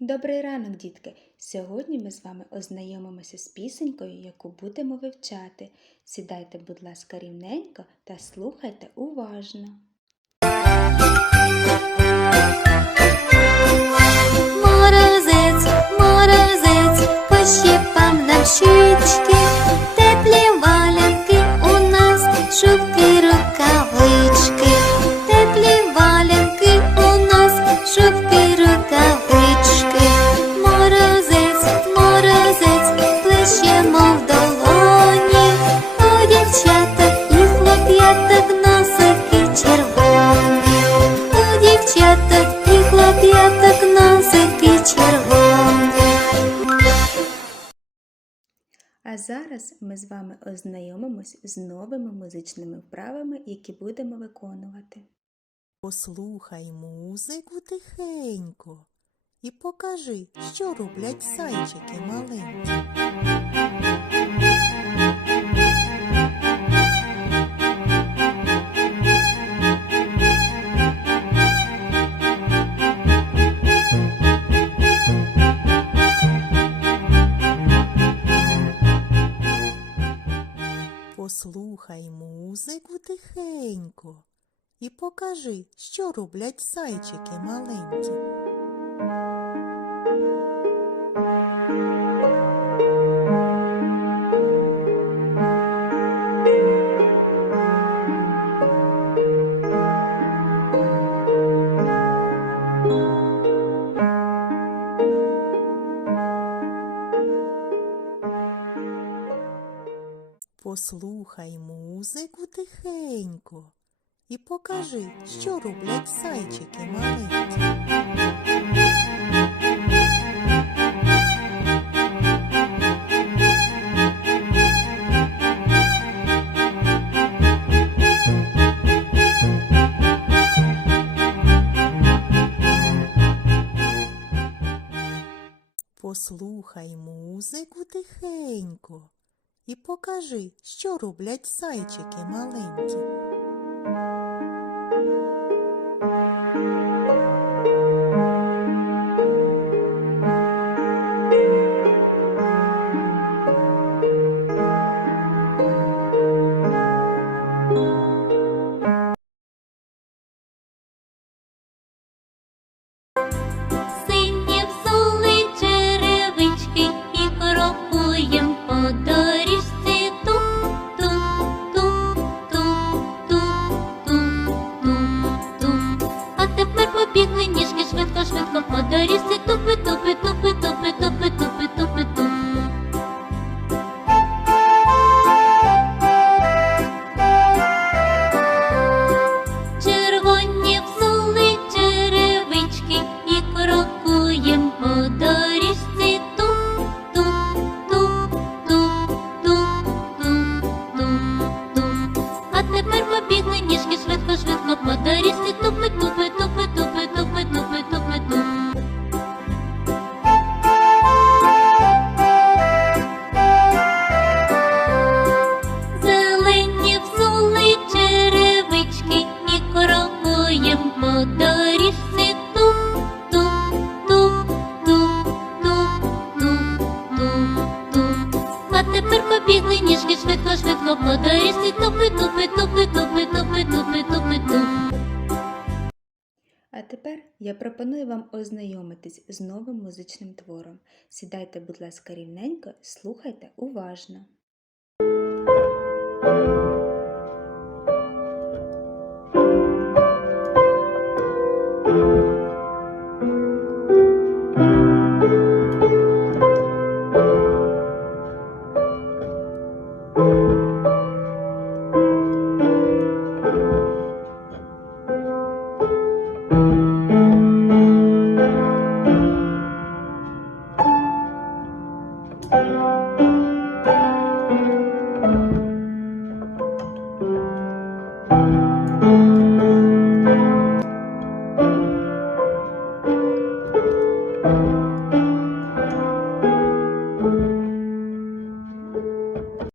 Добрий ранок, дітки! Сьогодні ми з вами ознайомимося з пісенькою, яку будемо вивчати. Сідайте, будь ласка, рівненько та слухайте уважно. Зараз ми з вами ознайомимось з новими музичними вправами, які будемо виконувати. Послухай музику тихенько і покажи, що роблять зайчики маленькі. Послухай музику тихенько і покажи, що роблять зайчики маленькі. Послухай музику тихенько і покажи, що роблять зайчики маленькі. Послухай музику тихенько і покажи, що роблять зайчики маленькі. Тепер побігли ніжки швидко, швидко по доріжці тупи, тупи, тупи, тупи, тупи, тупи, тупи, туп. А тепер я пропоную вам ознайомитись з новим музичним твором. Сідайте, будь ласка, рівненько, слухайте уважно.